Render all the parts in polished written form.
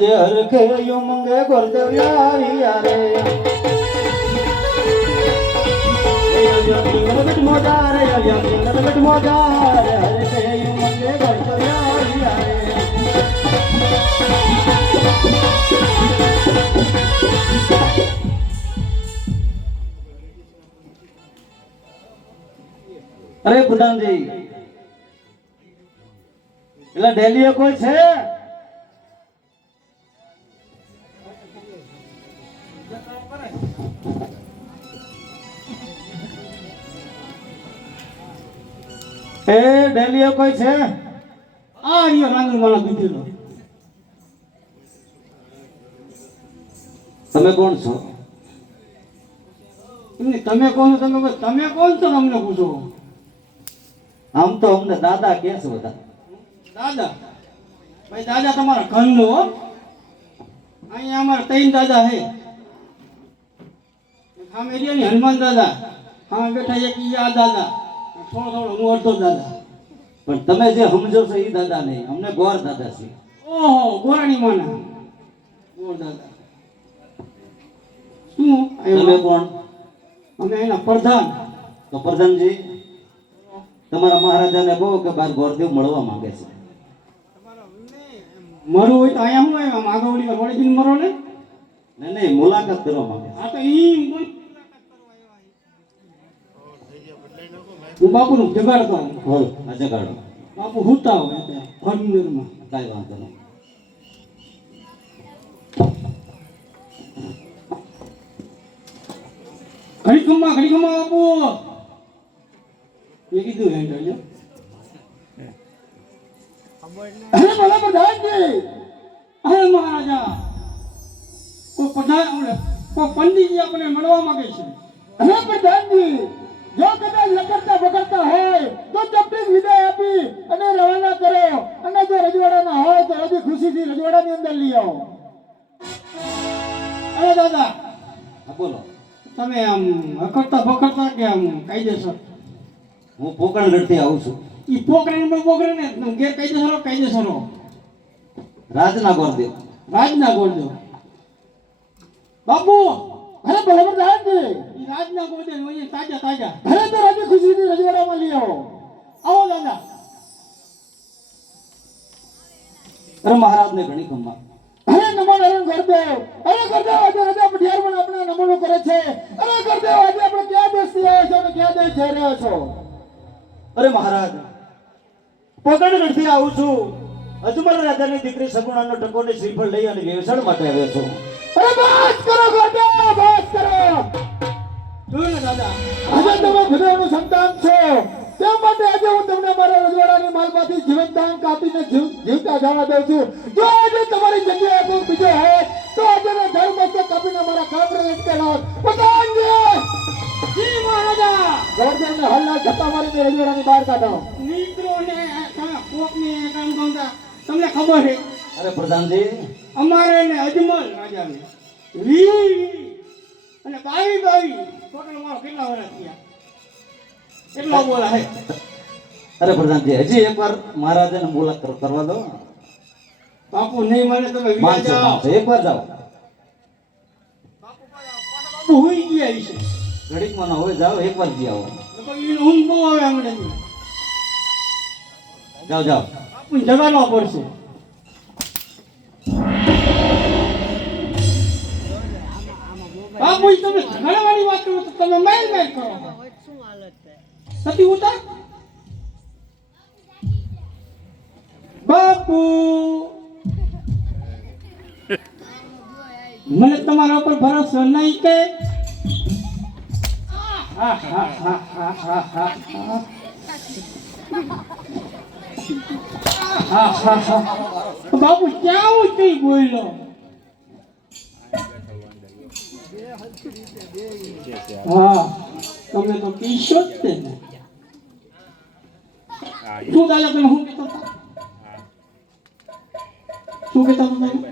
જે હરખે યુમંગે ગોરદેવ્યા રે મોજારે મોજારે હરખે યુમંગે ગોરદેવ્યા રે અરે પ્રધાનજી એટલે ડેલીએ કોઈ છે? એ ડેલીએ કોઈ છે? આ યો રાંગલ માળા દીધેલો. તમે કોણ છો? એમને તમે કોણ છો? તમે કોણ છો? તમને પૂછો. આમ તો અમને દાદા કે છે બધા. દાદા? ભાઈ દાદા તમારા ઘરનો હો. અહીંયા અમારા 3 દાદા છે. સામે રહ્યા ને હનુમાન દાદા, સામે બેઠા એક ઈ આ દાદા, થોડો હું અડધો દાદા. પણ તમે જે સમજો છો એ દાદા નહીં, અમને ગોર દાદા છે. ઓહો, ગોરાણી માના ગોર દાદા. શું તમે કોણ? અમે એના પ્રધાન. તો પ્રધાનજી તમારા મહારાજાને કહો કે બાર ગોરદેવ મળવા માંગે છે. મરવું હોય તો અહીંયા હું આવ્યા આગવડી પર વળી મરો ને. નહીં, મુલાકાત કરવા માંગે છે. આ તો ઈ હું બાપુનું જગાડતો હું. હોલ આ જગાડો. બાપુ હુતા હોય ઘરમાં. કાંઈ વાંધો નહીં. ઘડી ખમા બાપુ એ કીધું હેન્ડલ જો. અરે ભલા પ્રધાનજી, અરે મહારાજા, કોઈ પ્રધાન કોઈ પંડિતજી આપણે મળવા માંગે છે. અરે પ્રધાનજી, જો કદાચ લકડતા બકડતા હોય તો ચોક્કસ વિદાય આપી અને રવાના કરો, અને જો રજવાડાના હોય તો હજી ખુશીથી રજવાડાની અંદર લઈ આવો. અરે દાદા, હા બોલો. તમે આમ અકડતા બકડતા કે આમ કાયદેસર? હું પોકરણ લડતી આવું છું. ઈ પોકરે ને કાયદેસરો રાજના ગોરદેવ. રાજના ગોરદેવ બાપુ. અરે બરાબર દાદાજી, ઈ રાજના ગોરદેવ હોય તાજા. અરે તો રાજી ખુશીથી રજવાડામાં લઈ આવો. આવો દાદા. અરે મહારાજને ઘણી ખમ્મા. અરે નમો નારાયણ ગોરદેવ. અરે ગોરદેવ, આજે રાજા પઢિયારમાં આપણે નમનો કરે છે. અરે ગોરદેવ, આજે આપણે ક્યાં દેશથી આવ્યા છો અને ક્યાં દેશ જઈ રહ્યા છો? અરે મહારાજ, પોકરણ લડતી આવું છું. અજમલ રાજાની દીકરી સગુણાનો ટકોને શ્રીફળ લઈ અને વ્યવસાય માટે આવ્યો છું. અરે બસ કરો ગોરદેવ, બસ કરો. જોયું ને દાદા, આજે તમે ભુદેવનું સંતાન છો, તે માટે આજે હું તમને મારા રજવાડાની માલમાંથી જીવનદાન કાપીને જીવતા જવા દઉં છું. જો આજે તમારી જગ્યાએ કોઈ બીજો હોય તો આજે ધર્મ કાપીને મારા કામરે લટકેલો. પ્રધાનજી, જી મહારાજા, ગોરદેવને હલ્લા છતાં મારીને રજવાડાની બહાર કાઢો. નીકળોને કોકને કામ કરતા તમને ખબર છે? અરે પ્રધાનજી, અમારે ને અજમલ રાજાને વી અને બાવી ટોટલ મારો કેટલા વર્ષ થયા? કેટલા બોલા હે? અરે પ્રધાનજી, હજી એકવાર મહારાજાને મુલાકાત કરવા દો. બાપુ નહીં મને તમે માનસો એકવાર જાઓ. બાપુ હોઈ ગયા છે. ઘડીકમાં ના હોય, જાઓ એકવાર જી આવો. ઊંઘ બહુ આવે હમણાં. જાઓ. બાપુ જગાડવા પડશે. બાપુ તમે ઝઘડાવાની વાત કરો તો તમે માઇલ કરો. નથી ઉતા બાપુ, મને તમારા ઉપર ભરોસો નહીં કે? બાપુ ક્યાં હું કઈ બોલ્યો? હા, તમે તો કીશો જ તે ને. શું દાદા તમે શું કહેતા હતા? શું કહેતા હતા તમે?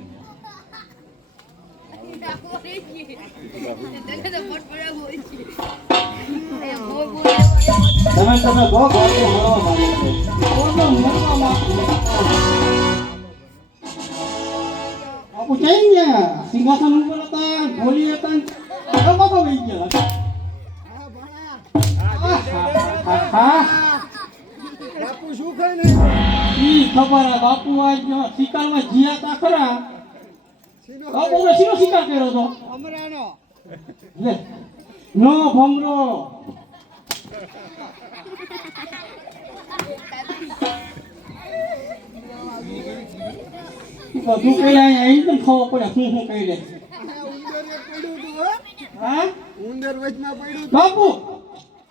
તમે બહુ ગોરદેવ મળવા માંગો છો. મળવા માંગો. બાપુ જઈ ગયા સિંહાસન ઉપર હતા ભોલી હતા બાપા વહી ગયા બાપુ શું ખાય ને ઈ ખબર હે બાપુ આજ શિકારમાં જીયા તા ખરા બાપુ એ શીનો શિકાર કર્યો તો અમરાનો લે નો ભમરો બધું કઈ અહીં તો ખબર પડે હું કહી દે હા ઉંદર વચમાં પડ્યું બાપુ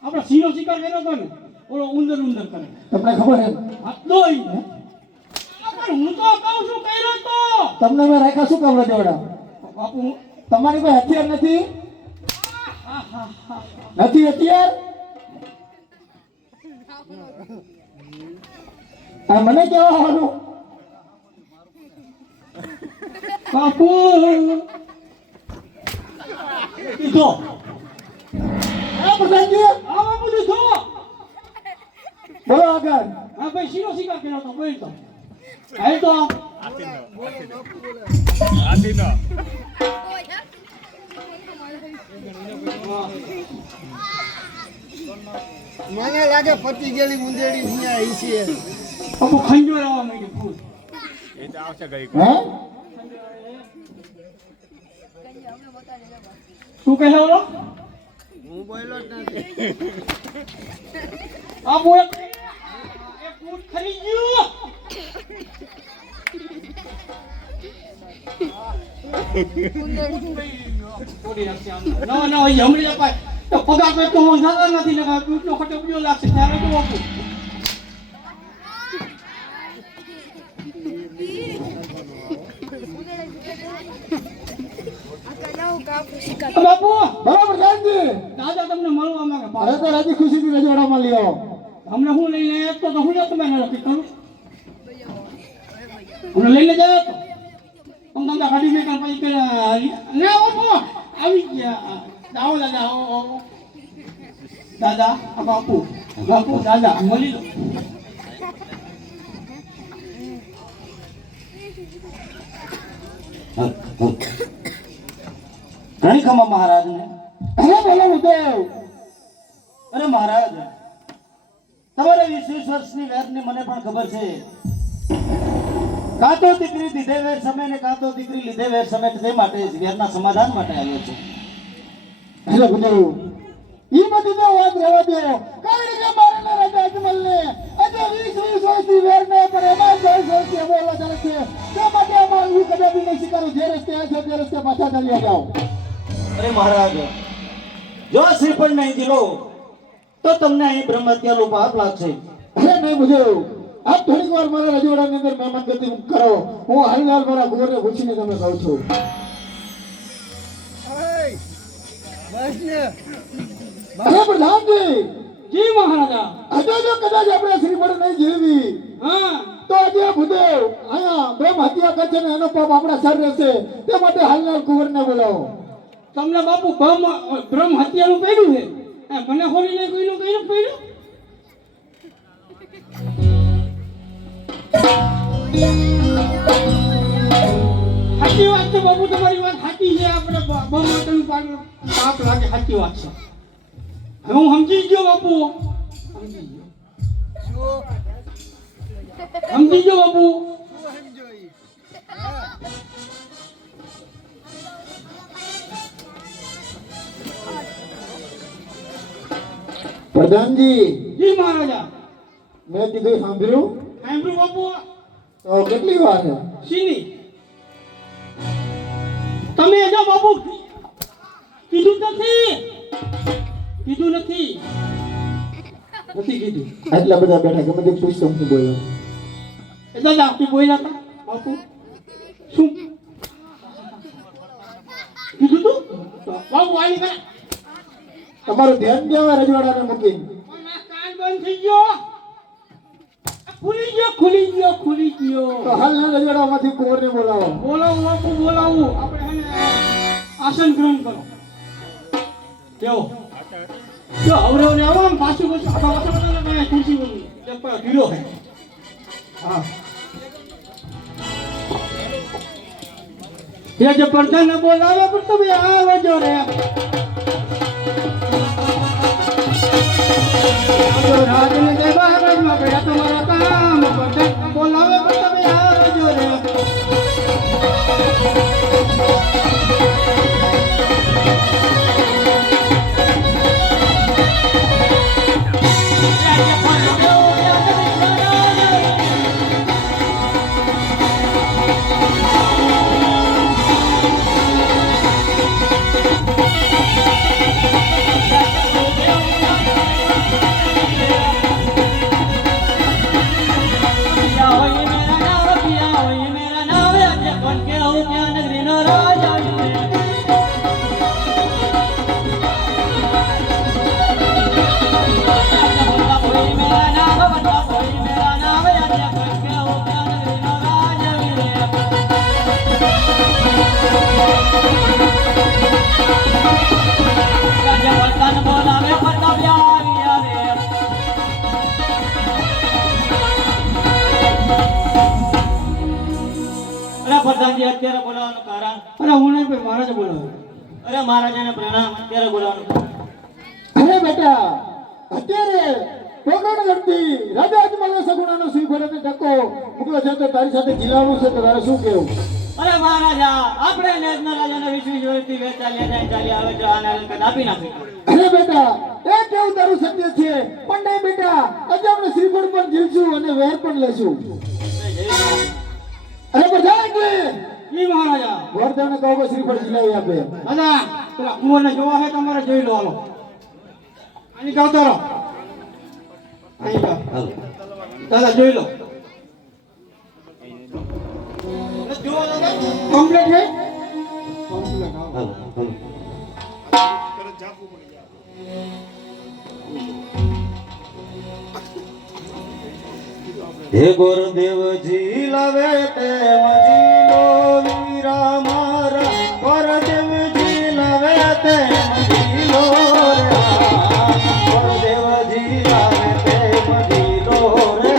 આપણે સિંહનો શિકાર કર્યો હતો ને ઓલો ઉંદર કરે તમને ખબર હે આ દોઈ પણ હું તો કહું છું કર્યો તો તમને મેં રાખ્યા શું કામ રજવાડા બાપુ તમારી પાસે હથિયાર નથી હા હા હા નથી હથિયાર આ મને કેવા આવવાનું બાપુ દીધો હા પ્રધાનજી આ બાપુ દીધો બોલો આગળ હા ભાઈ સિંહનો શિકાર કર્યો તો બોલ તો હાલ તો મને લાગે પતી ગયેલી મુંદેડી અહીંયા આવી છે બાપુ ખંજો લાવવા માંડી ફૂલ હે શું કહે ઓલો હું બોલ્યો જ નથી બાપુ એક ફૂટ ખરી ગયું થોડી રાખશે આમ ના એ હમણાં અપાય તો પગાર તો હું થતા નથી ને દૂધનો ખર્ચો બીજો લાગશે ત્યારે તો બાપુ બાપુ બરાબર પ્રધાનજી દાદા તમને મળવા માંગે હવે તો રાજી ખુશીથી રજવાડામાં લ્યો હમણાં હું લઈને આવ્યો તો હું તમે નક્કી કરું હમણાં લઈને જાય તો હું તમને ગાડી મેં પછી પેલા ના બાપુ આવી ગયા આવો દાદા આવો દાદા આ બાપુ દાદા મળી લો ઘણી ખમા મહારાજને હવે બોલો ઉદય અરે મહારાજ તમારા 20 વર્ષની વેરની મને પણ ખબર છે કાં તો દીકરી દીધે વેર સમય ને કાં તો દીકરી લીધે વેર સમય તે માટે જ વેરના સમાધાન માટે આવ્યો છે એટલે બધું ઈ બધી તો વાત રહેવા દો કારણ કે મારા રાજા અજમલને આજે 20 વર્ષથી વેર ને પર એમાં 10 વર્ષથી બોલા ચાલે છે તે માટે અમાર હું કદાપી નહીં સ્વીકારું જે રસ્તે આ છે તે રસ્તે પાછા ચાલ્યા જાઓ અરે મહારાજ જો શ્રીફળ નહીં જીલો તો તમને અહીં બ્રહ્મ હત્યાનો પાપ લાગશે અરે નહીં બુঝ્યો આપ થોડીક વાર મારા રજવાડાની અંદર મહેમાન ગતિ કરો હું હાલ મારા ગોરને પૂછીને તમને કહું છું અરે પ્રધાનજી જી મહારાજા આજે જો કદાચ આપણે શ્રીફળ નહીં જીવી હા તો આજે ભૂદેવ અહીંયા બ્રહ્મ હત્યા કરશે ને એનો પાપ આપણા સર રહેશે તે માટે હાલનાર કુંવરને બોલાવો તમને બાપુ બ્રહ્મ હત્યાનું પડ્યું છે મને હોળીને કોઈનું કઈ પડ્યું સાચી વાત છે બાપુ તમારી વાત સાચી છે આપણે બ્રહ્મ પાપ લાગે સાચી વાત છે હવે હું સમજી ગયો બાપુ સમજી ગયો બાપુ પ્રધાનજી જી મહારાજા મેં કીધું સાંભળ્યું સાંભળ્યું બાપુ તો કેટલી વાર છે સીની તમે જો બાપુ કીધું નથી નથી કીધું આટલા બધા બેઠા ગમે તે પૂછતો હું બોલ્યો એ દાદા આપી બોલ્યા હતા બાપુ શું કીધું તું બાપુ આવી ગયા તમારું ધ્યાન દેવા રજવાડાને મૂકી પણ આ કાન બંધ થઈ ગયો ખુલી ગયો તો હાલના રજવાડામાંથી કુંવરને બોલાવો બોલાવું બાપુ બોલાવું આપણે એને આસન ગ્રહણ કરો કેવો જો અવરવને આવો ને પાછું આખા વાસણ બનાવે ખુરશી બની ઢીલો હે હા એ જે પ્રધાન બોલાવે પણ તમે આવજો રે તો રાજને જય મહારાજમાં બેઠા તમારા કામ પ્રધાન બોલાવે પણ તમે આવજો રે પ્રધાનજી અત્યારે બોલાવવાનું કારણ અરે હું નહીં ભાઈ મહારાજ બોલાવે અરે મહારાજાને પ્રણામ અત્યારે બોલાવવાનું કારણ. અરે બેટા અત્યારે પોકરણ ગણતી રાજા અજમલ સગુણાનો શ્રીફળને ટકો મૂક્યો છે તો તારી સાથે જીલાવું છે તો તારે શું કહેવું? અરે મહારાજા આપણે નેજના રાજાને 20 વર્ષથી વેચાલ્યા જાય ચાલી આવે તો આને અલંકાર આપી નાખી. અરે બેટા એ કેવું તારું સત્ય છે પણ નહીં બેટા આજે આપણે શ્રીફળ પણ જીલશું અને વેર પણ લેશું. અરે બધા કે ઈ મહારાજા વર્ધને કહો કે શ્રીફળ જીલાવી આપે. દાદા પેલા કુંવરને જોવા છે તમારે જોઈ લો હાલો આની કહો તારો અહીં કહો દાદા જોઈ લો જોવા દાદા કમ્પ્લીટ છે કમ્પ્લીટ હે ગુરુદેવજી લાવે તે મજીલો વીરા મારા ગુરુદેવજી લાવે તે મજીલો ગુરુદેવજી લાવે તે મજીલો રે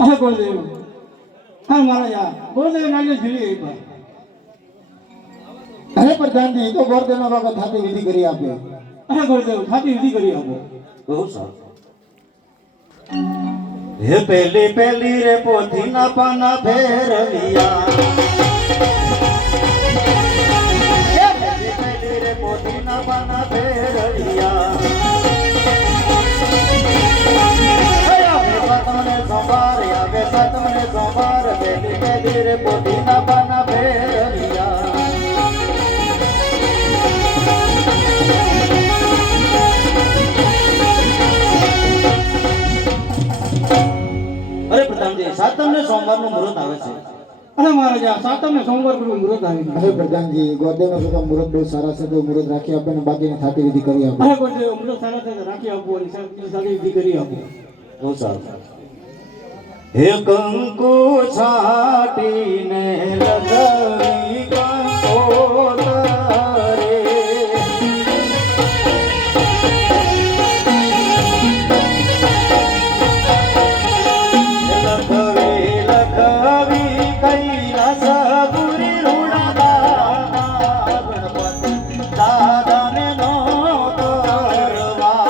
હા ગુરુદેવ હા મહારાજા ગુરુદેવ નાને ઝીલી આપ્યા હે પ્રધાનજી તો ગોરદેવનો બાબા થાતી વિધિ કરી આપે. અરે ગુરુદેવ થાતી વિધિ કરી આપો. બહુ સારું. હે પેલી પેલી રે પોથીના પાના ફેરવિયા, હે પેલી પેલી રે પોથીના પાના ફેરવિયા, આવે સાતમને સોમવાર, આવે સાતમને સોમવાર, પેલી પેલી રે પોથીના પાના ફેરવિયા. અરે પ્રધાનજી, સાતમને સોમવારનું મુહૂર્ત આવે છે. અરે મહારાજા સાતમને સોમવાર પર મુહૂર્ત આવી ગયું. હે પ્રધાનજી ગોરદેવનો બાબા મુહૂર્ત બહુ સારા છે તો મુહૂર્ત રાખી આપે ને બાકીને થાતી વિધિ કરી આપે. અરે ગુરુદેવ મુહૂર્ત સારા છે રાખી આપો અને થાતી વિધિ કરી આપો. બહુ સારું. હે કંકુ છાટીને લગવી કંકોતરે, લખવી લખવી કૈલાસપુરી રૂડાદાના, ગણપતિ દાદાને નો કરવા.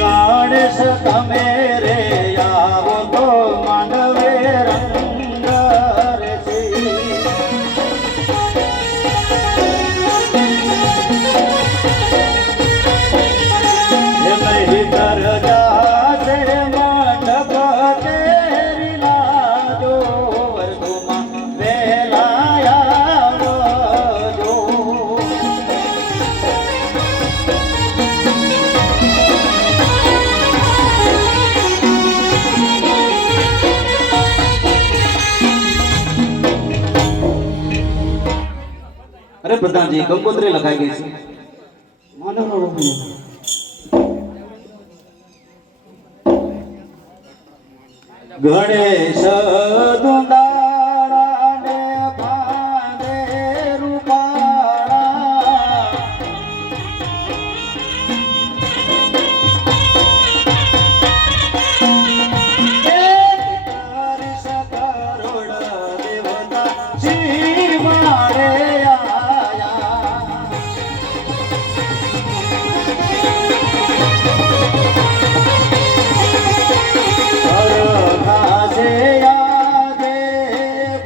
ગણેશ તમે રે આવો તો માંડવે રંગ રચી, નહીતર જાશે મંડપ કેરી લાજો, વર્ગોમાં વહેલા આવજો. અરે પ્રધાનજી કંકોત્રી લખાઈ ગઈ છે. માનવનો રૂપિયો ગણેશ દુંદાળા ને ભાંગે રૂપાળા, હરીશ કરોડ દેવતા શ્રી મારે આયા. ઘાસે યાદે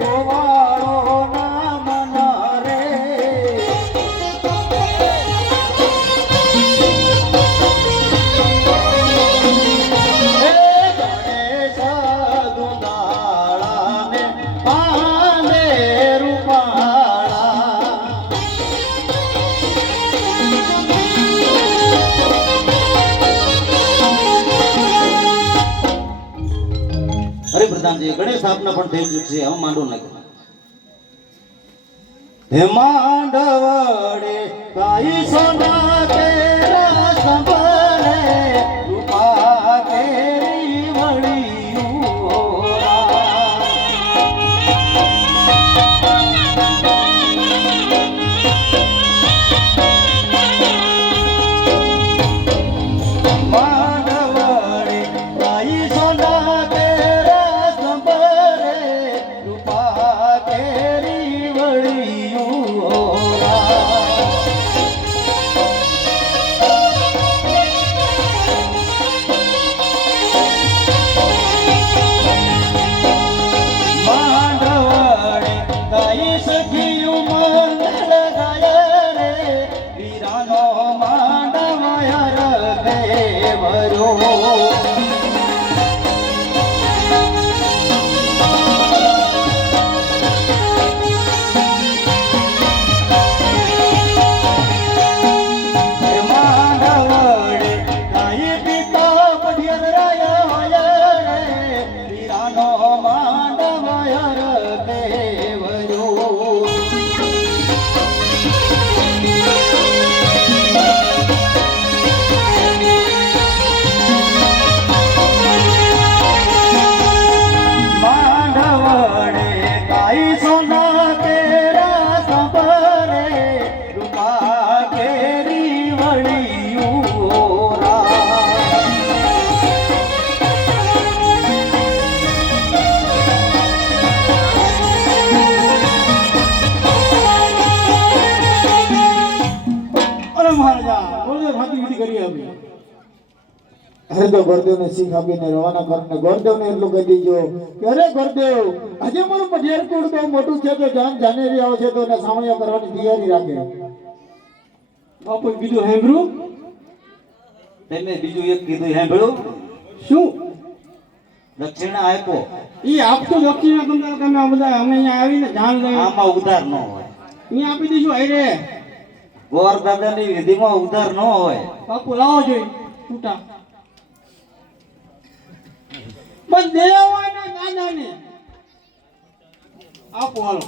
ગોવાળો નામ નારે, ગણેશ દુંદાળા ને પાંદે રૂપાળા. અરે પ્રધાનજી ગણેશ સ્થાપના પણ થઈ ચૂકી છે. હવે માંડો નાખ્યો. હે માંડવડે કાઈ સોના કેરા સંભળે, રૂપા કેરી વળિયું. માંડવડે કાઈ સોના કેરા સંભળે, રૂપા કેરી વળિયું. માંડવડે ગાઈ સખિયું મંગળ ગાય રે, વીરાનો માંડવ દેવરો. માંડવડે ગાઈ પિતા પઢિયર રાય હોય રે, વીરાનો માંડવ દેવરો. અમે અરે તો ગોરદેવને શીખ આપીને રવાના કરીને ગોરદેવને એટલું કહી દીજો કે અરે ગોરદેવ આજે મારું પઢિયાર કુળ બહુ મોટું છે તો જાન જાનેરી આવશે તો એને સામૈયા કરવાની તૈયારી રાખે. બાપુ બીજું હેમ્બ્રું તમે બીજું એક કીધું સાંભળ્યું? શું દક્ષિણા આપ્યો, ઈ આપતું દક્ષિણા તમને તમે આ બધા અમે અહીંયા આવીને જાણ લઈ આમાં ઉધાર ન હોય. અહીંયા આપી દઈશું અરે ગોર દાદાની વિધિમાં ઉધાર ન હોય. બાપુ લાવો જોઈએ છૂટા બસ દેવાના દાદાને આપો હાલો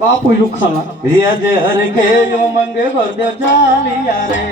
બાપુ લુખાલા રિયાજે હરખે યો મંગે ગોરદેવ ચાલિયા રે.